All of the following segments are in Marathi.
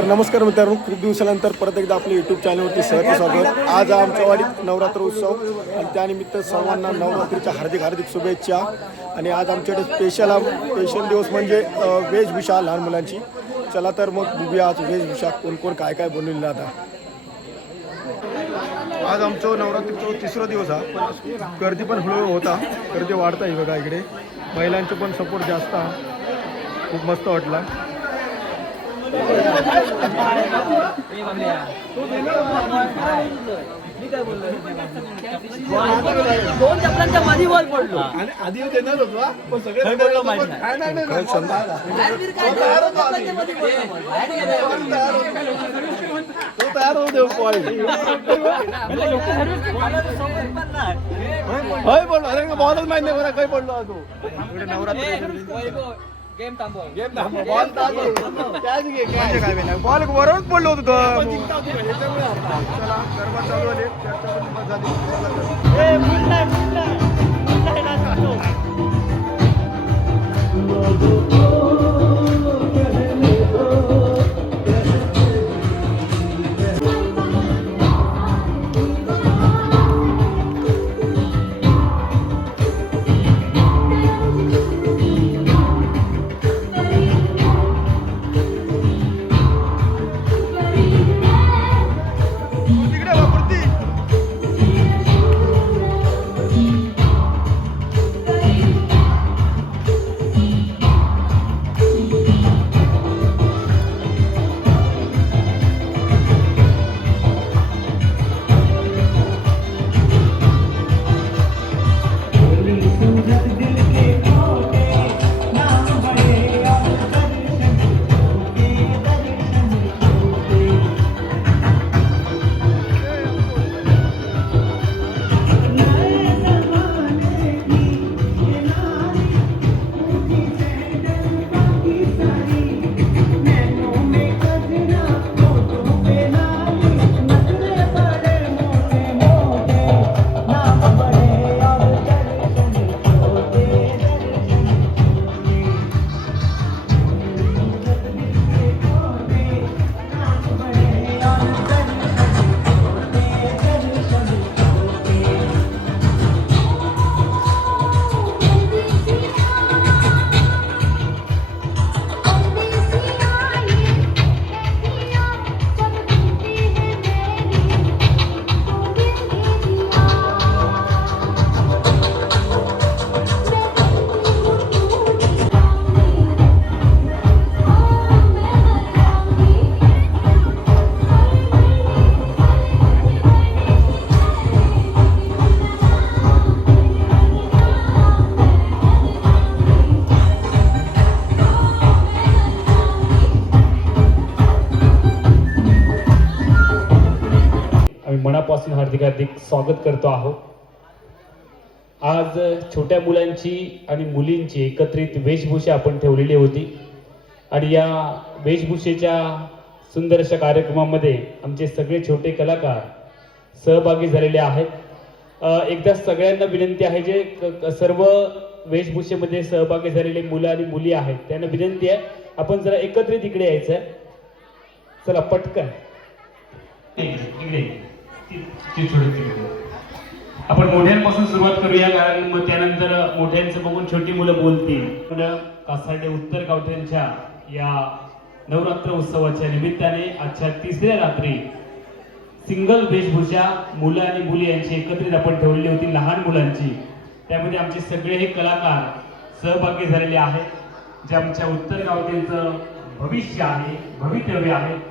तर नमस्कार मित्रांनो खूप दिवसानंतर परत एकदा आपल्या यूट्यूब चॅनलवरती सहज स्वागत. आज आमच्या वाडीत नवरात्र उत्सव आणि त्यानिमित्त सर्वांना नवरात्रीच्या हार्दिक हार्दिक शुभेच्छा. आणि आज आमच्याकडे स्पेशल स्पेशल दिवस म्हणजे वेशभूषा लहान मुलांची. चला तर मग बघूया आज वेशभूषा कोण कोण काय काय बनवलेलं आता. आज आमचं नवरात्रीचा तिसरा दिवस हा. पण गर्दी पण हळूहळू होता. गर्दी वाढता आहे बघा इकडे. महिलांचे पण सपोर्ट जास्त खूप मस्त वाटला. दोन चपलांच्या मध्ये बॉल पडलो आणि आधी देणार होतो हा, पण सगळे नाही, नाही, नाही, काय पडलो. बाहेर गेलो. तो तयार होऊ देऊ होय बोल अरे बॉलच माहीत नाही बरं काही पडलो हा तू गेम थांबव. गेम थांबव. बॉल कॅच घे म्हणजे काय नाही बॉल वरच पडलो होतो तो. चला गरबा चालू झाले. चर्चा झाली. हार्दिक हार्दिक स्वागत करतो आहोत. आज छोट्या मुलांची आणि मुलींची एकत्रित वेशभूषा आपण ठेवलेली होती. आणि या वेशभूषेच्या सुंदर अशा कार्यक्रमामध्ये आमचे सगळे छोटे कलाकार सहभागी झालेले आहेत. एकदा सगळ्यांना विनंती आहे जे सर्व वेशभूषेमध्ये सहभागी झालेले मुलं आणि मुली आहेत त्यांना विनंती आहे आपण जरा एकत्रित इकडे यायचं आहे चला पटकन. इकडे. ती- ती थोडी आपण मोठ्यांपासून सुरुवात करूया कारण मग त्यानंतर मोठ्यांचं बघून छोटी मुलं बोलतील. पुन्हा कासार्डे उत्तर गावठ्यांच्या या नवरात्र उत्सवाच्या निमित्ताने आजच्या तिसऱ्या रात्री सिंगल वेशभूषा मुलं आणि मुली यांची एकत्रित आपण ठेवलेली होती लहान मुलांची. त्यामध्ये आमचे सगळे हे कलाकार सहभागी झालेले आहेत जे आमच्या उत्तर गावठ्यांचं भविष्य आहे भवितव्य आहे.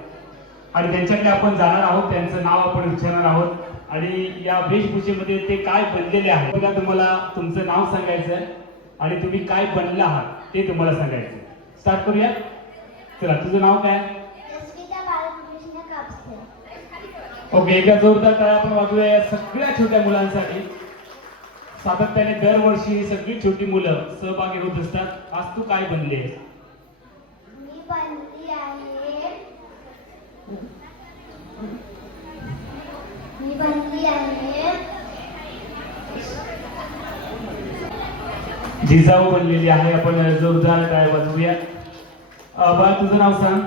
आणि त्यांच्याकडे आपण जाणार आहोत त्यांचं नाव आपण विचारणार आहोत. आणि या वेशभूषेमध्ये ते काय बनलेले आहेत बघा तुम्हाला तुमचं नाव सांगायचं आहे आणि तुम्ही काय बनला आहात ते तुम्हाला सांगायचं स्टार्ट करूया? चला तुझं नाव काय? ओके एका जोरदार टाळ्या आपण वाजूया या सगळ्या छोट्या मुलांसाठी. सातत्याने दरवर्षी ही सगळी छोटी मुलं सहभागी होत असतात. आज तू काय बनली आहेस? मी बनली आहे मी बनली आहे जिजाऊ बनलेली आहे. आपण जोरदार टाळ्या वाजवूया. बाळा तुझं नाव सांग.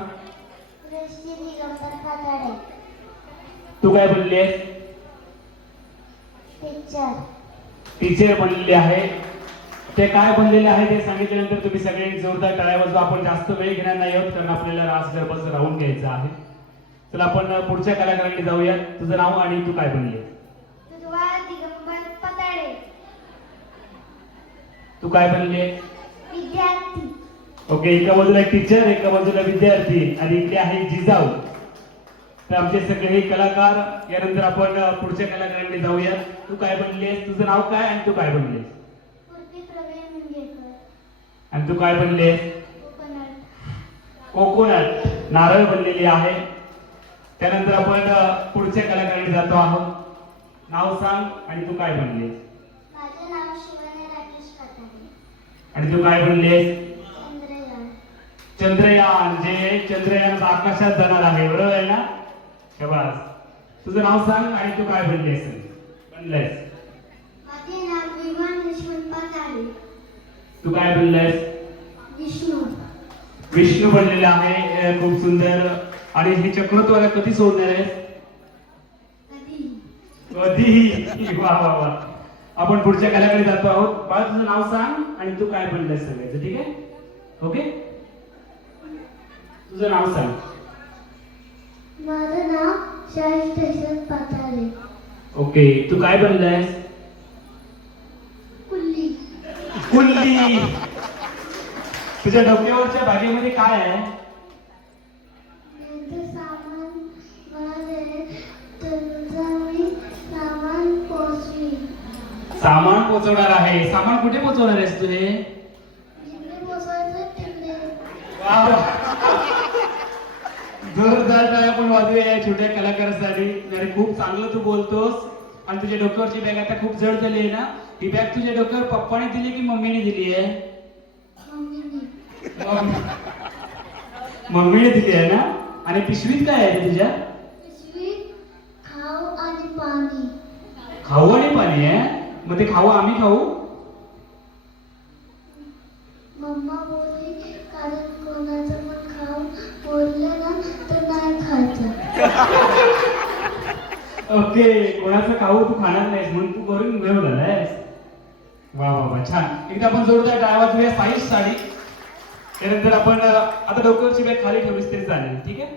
तू काय बनली आहेस? टीचर टीचर बनलेली आहे. ते काय बनलेले आहे ते सांगितल्यानंतर तुम्ही सगळे जोरदार टाळ्या वाजवा. आपण जास्त वेळ घेणार नाही आहोत कारण आपल्याला रास गरबस राहून घ्यायचं आहे. चला आपण पुढच्या कलाकारांकडे जाऊया. तुझं नाव आणि तू काय बनली तू काय बनली ओके एका बाजूला टीचर एका बाजूला विद्यार्थी. आणि इकडे आहे जिजाऊ. तर आमचे सगळे हे कलाकार यानंतर आपण पुढच्या कलाकारांकडे जाऊया. तू काय बनलीस तुझं नाव काय आणि तू काय बनलीस आणि तू काय बनलीस कोकोनट. नारळ बनलेली आहे. त्यानंतर आपण पुढच्या कलाकारांकडे जातो आहोत. नाव सांग आणि तू काय बनलीस माझे नाव शिवानी राकेश पताडे आणि तू काय बनलीस चंद्रयान. जे चंद्रयान आकाशात जाणार आहे बरोबर आहे ना? शबास. तुझं नाव सांग आणि तू काय यशवंत पताडे तू काय बनलेस विष्णू. विष्णू बनलेला आहे खूप सुंदर. आणि हे चक्र तू आता कधी सोडणार आहेस? कधी? कधीही. वा वा वा. आपण पुढच्या कलाकडे जातो आहोत. बाळा तुझं नाव सांग आणि तू काय बनलेस सगळ्याचं ठीक आहे? ओके? तुझं नाव सांग. माझं नाव शाही स्टेशन पताडे ओके तू काय बनलायस कुल्ली. कुल्ली. तुझ्या डोक्यावरच्या बागेमध्ये काय आहे? सामान पोहोचवणार आहे. सामान कुठे पोहोचवणार आहेस तू हे जिकडे पोचवायचं तिकडे वा वा. जोरदार आपण वाजूया या छोट्या कलाकारासाठी. आणि खूप चांगलं तू बोलतोस. आणि तुझ्या डोक्यावरची बॅग आता खूप जड झाली आहे ना? ही बॅग तुझ्या डोक्यावर पप्पाने दिली की मम्मीने दिली आहे? मम्मीने दिली आहे ना? आणि पिशवीत काय आहे तुझ्या? पिशवी खाऊ आणि पाणी. खाऊ आणि पाणी आहे? मग ते खाऊ आम्ही खाऊ? मम्मा बोलली कारण कोणाचं पण खाऊ बोललं ना तर नाही खायचं ओके कोणाचं खाऊ तू खाणार नाहीस म्हणून तू करून घेऊन झालायस वा वा वा छान. एकदा आपण जोरदार टाळा वाजवूया साईज साडी. त्यानंतर आपण आता डोक्यावरची बॅग खाली ठेवलीस तरी चालेल ठीक आहे?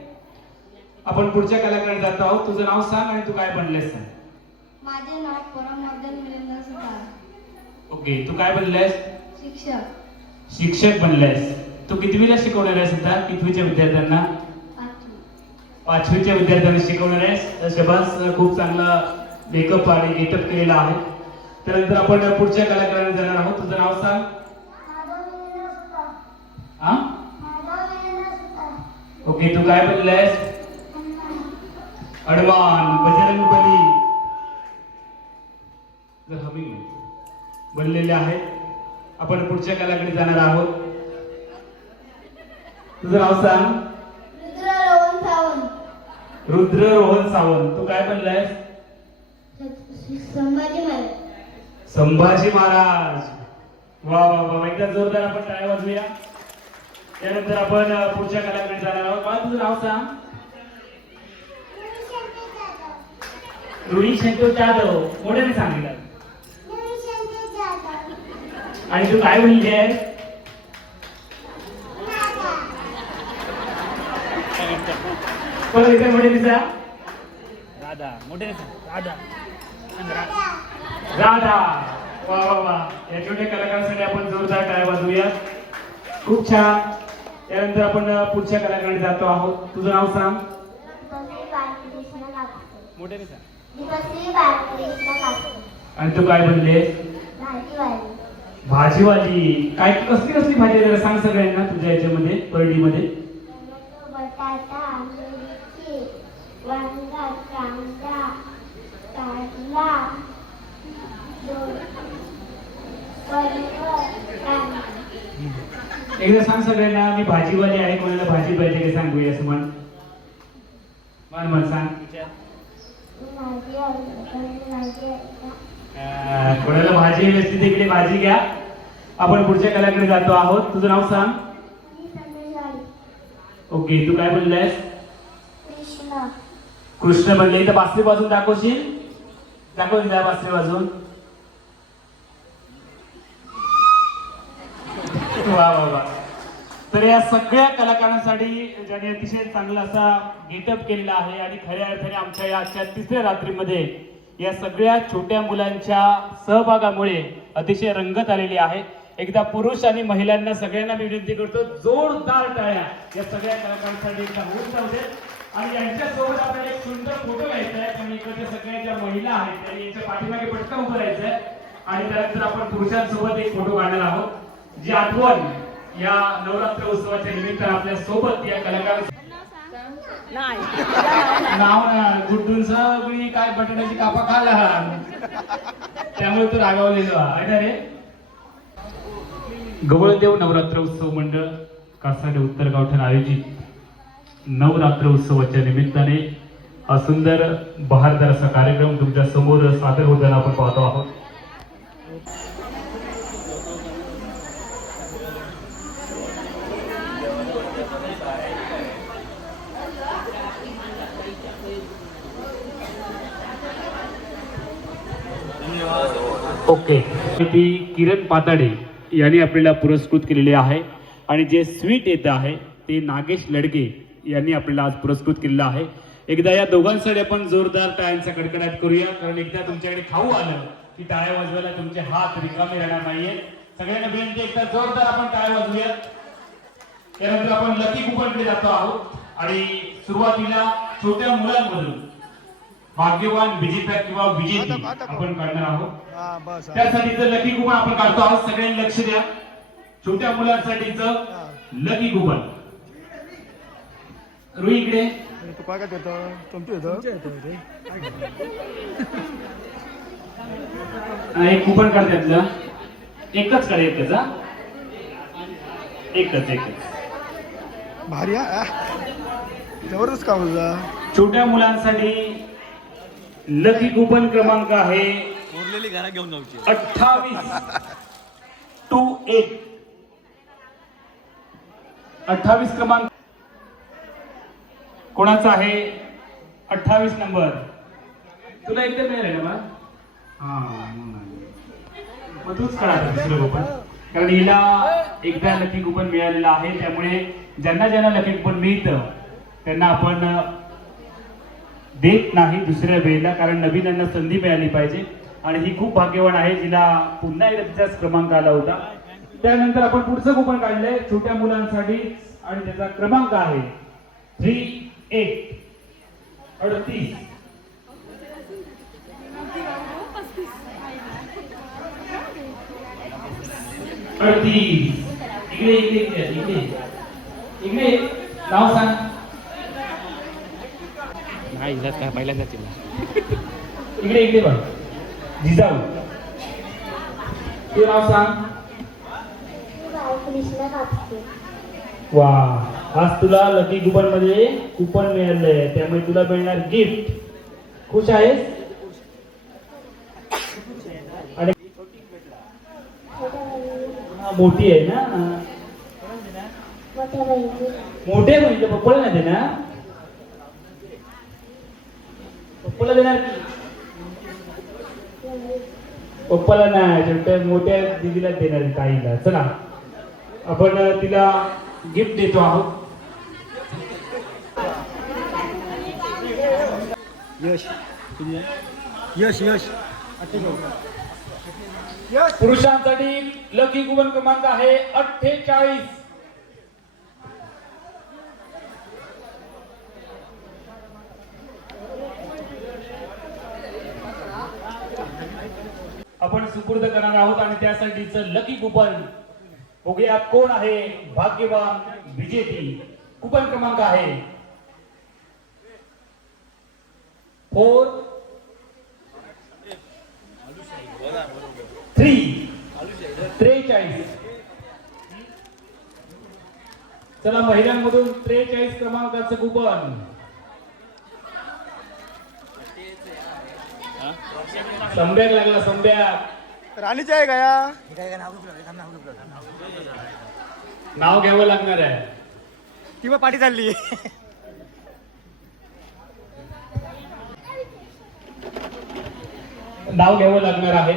आपण पुढच्या कलाकाराकडे जातो आहोत. तुझं नाव सांग आणि तू काय बनलेस सांग. माझे नाव परमवर्धन मिलिंद सुतार. ओके तू काय बनलायस? शिक्षक. शिक्षक बनलायस. तू कितवीला शिकवणार आहेस आता? कितवीच्या विद्यार्थ्यांना? पाचवी. पाचवीच्या विद्यार्थ्यांना शिकवणार आहेस? शबास खूप चांगला मेकअप आणि गेटअप केलेला आहे. त्यानंतर आपण पुढच्या कलाकारांना जाणार आहोत. तुझं नाव सांग. हा ओके तू काय बनलायस? अडवान बजरंग बली जर हमी बनलेले आहेत आपण पुढच्या कलाकडे जाणार आहोत. तुझं नाव सांग. रुद्र रोहन सावंत. रुद्र रोहन सावंत. तू काय बनलायस? संभाजी महाराज. संभाजी महाराज. वा वा वा. एकदा जोरदार आपण टाळ्या वाजवूया. त्यानंतर आपण पुढच्या कलाकडे जाणार आहोत. मला तुझं नाव सांग. रुही शेंटू जाधव. मोठ्याने सांगितलं. आणि तू काय म्हणली आहेस कोण इथे मोठे दिसा? दादा मोठे दादा राधा. वा वा वा. या छोट्या कलाकारांसाठी आपण जोरदार टाळ्या वाजवूया खूप छान. त्यानंतर आपण पुढच्या कलाकाराकडे जातो आहोत. तुझं नाव सांग. मोठे आणि तू काय बनले भाजीवाली भाजीवाली काय कसली कसली भाजी आहे जरा सांग सगळ्यांना तुझ्या याच्यामध्ये परडीमध्ये. एकदा सांग सगळ्यांना मी भाजीवाली आहे कोणाला भाजी पाहिजे का सांगूया असं म्हण म्हण म्हण सांग. कोणाला भाजी हवी असते तिकडे भाजी घ्या. आपण पुढच्या कलाकडे जातो आहोत. तुझं नाव सांग. ओके तू काय बोललायस? कृष्ण. म्हणले. इथं बासरी वाजून दाखवशील? दाखवशील त्या बासरी वाजून. वा वा वा. तर या सगळ्या कलाकारांसाठी ज्यांनी अतिशय चांगला असा गेटअप केलेला आहे आणि खऱ्या अर्थाने आमच्या या आजच्या तिसऱ्या रात्रीमध्ये या सगळ्या छोट्या मुलांच्या सहभागामुळे अतिशय रंगत आलेली आहे. एकदा पुरुष आणि महिलांना सगळ्यांना मी विनंती करतो जोरदार टाळ्या या सगळ्या कलाकारांसाठी एकदा होऊन जाऊ आणि यांच्यासोबत आपल्याला एक सुंदर फोटो घ्यायचा आहे. पण इकडच्या सगळ्या ज्या महिला आहेत त्यांनी यांच्या पाठीमागे पटकन उभं राहायचं आहे आणि त्यानंतर आपण पुरुषांसोबत एक फोटो काढणार आहोत. जी आठवण या नवरात्र उत्सवाच्या निमित्त आपल्यासोबत या कलाकार नाव ना मी काय बटाट्याची कापा खाला त्यामुळे तो रागावलेलो आहे ना रे? गवळदेव नवरात्र उत्सव मंडळ कासाडे उत्तर गावठाण आयोजित नवरात्र उत्सवाच्या निमित्ताने हा सुंदर बहारदार असा कार्यक्रम तुमच्यासमोर सादर होताना आपण पाहतो आहोत. ओके. ती किरण पाताडे यांनी आपल्याला पुरस्कृत केलेले आहे. आणि जे स्वीट येत आहे ते नागेश लडके यांनी आपल्याला आज पुरस्कृत केलेलं आहे. एकदा या दोघांसाठी आपण जोरदार टाळ्यांचा कडकडाट करूया कारण एकदा तुमच्याकडे खाऊ आलं की टाळ्या वाजवायला तुमचे हात रिकामे राहणार नाहीये. सगळ्यांना विनंती एकदा जोरदार आपण टाळ्या वाजवूया. त्यानंतर आपण लकी कुपनकडे जातो आहोत. आणि सुरुवातीला छोट्या मुलांमधून भाग्यवान विजेता किंवा विजेती आपण काढणार आहोत. त्यासाठीचं लकी कुपन आपण काढतो आहोत सगळ्यांनी लक्ष द्या. छोट्या मुलांसाठीचं लकी कुपन. रुई इकडे. तू काय काय देतं तुमचं येतं हा, एक कुपन काढ त्यातलं. एकच काढ एकच हा. एकच एकच. भारी जबरदस्त काम होता छोट्या मुलांसाठी लकी कुपन क्रमांक आहे उरलेली घरा घेऊन जाऊची. अठ्ठावीस टू एट अठ्ठावीस क्रमांक. कोणाचा आहे? अठ्ठावीस नंबर. तुला एकदम मिळेल ना हा मग तूच करा आता दुसरं कुपन. कारण हिला एकदा लकी कुपन मिळालेलं आहे. त्यामुळे ज्यांना ज्यांना लकी कुपन मिळतं त्यांना आपण देत नाही दुसऱ्या वेळेला कारण नवीन यांना संधी मिळाली पाहिजे. आणि ही खूप भाग्यवान आहे जिला पुन्हा एकदा तिचाच क्रमांक आला होता. त्यानंतर आपण पुढचं कुपन काढलंय छोट्या मुलांसाठी आणि त्याचा क्रमांक आहे थ्री एट अडतीस. अडतीस. इकडे इकडे इकडे इकडे. इकडे नाव सांग. इकडे इकडे बघ. जिजाऊ. तू नाव सांग. वा आज तुला लकी कुपनमध्ये कुपन मिळालंय त्यामुळे तुला मिळणार गिफ्ट खुश आहेस? आणि मोठी आहे ना? हा. मोठे म्हणजे पप्पाला नाही देणार? पप्पाला देणार पप्पाला नाही. छोट्या मोठ्या दिदीला देणार ताईला. चला. आपण तिला गिफ्ट देतो आहोत. यश. यश यश. पुरुषांसाठी लकी कुपन क्रमांक आहे अठ्ठेचाळीस. आपण सुपूर्द करणार आहोत आणि त्यासाठीच लकी कुपन बघूया कोण आहे भाग्यवान विजेती. कुपन क्रमांक आहे. फोर थ्री त्रेचाळीस. चला महिलांमधून त्रेचाळीस क्रमांकाचं कुपन संभ्याक लागला संभ्याक राणीच आहे का या? नाव घ्यावं लागणार आहे. ती मग पाठी चालली. नाव घ्यावं लागणार आहे.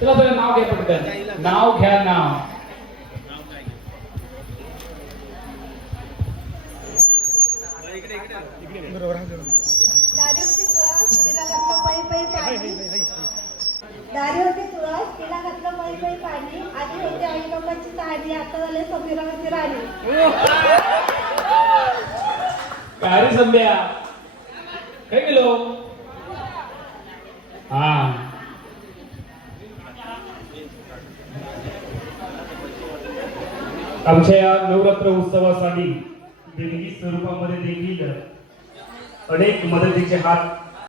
तुला तुला नाव घ्या पटकन नाव घ्या नाव दारीवरती तुळस तिला घातलं पै पै पाणी. दारीवरती तुळस तिला घातलं पै पै पाणी. आधी होती आई लोकांची कहाणी आता झाले समीरावरती राणी. काय रे संध्या काय गेलो हा. आमच्या या नवरात्र उत्सवासाठी देणगी स्वरूपामध्ये देखील अनेक मदतीचे हात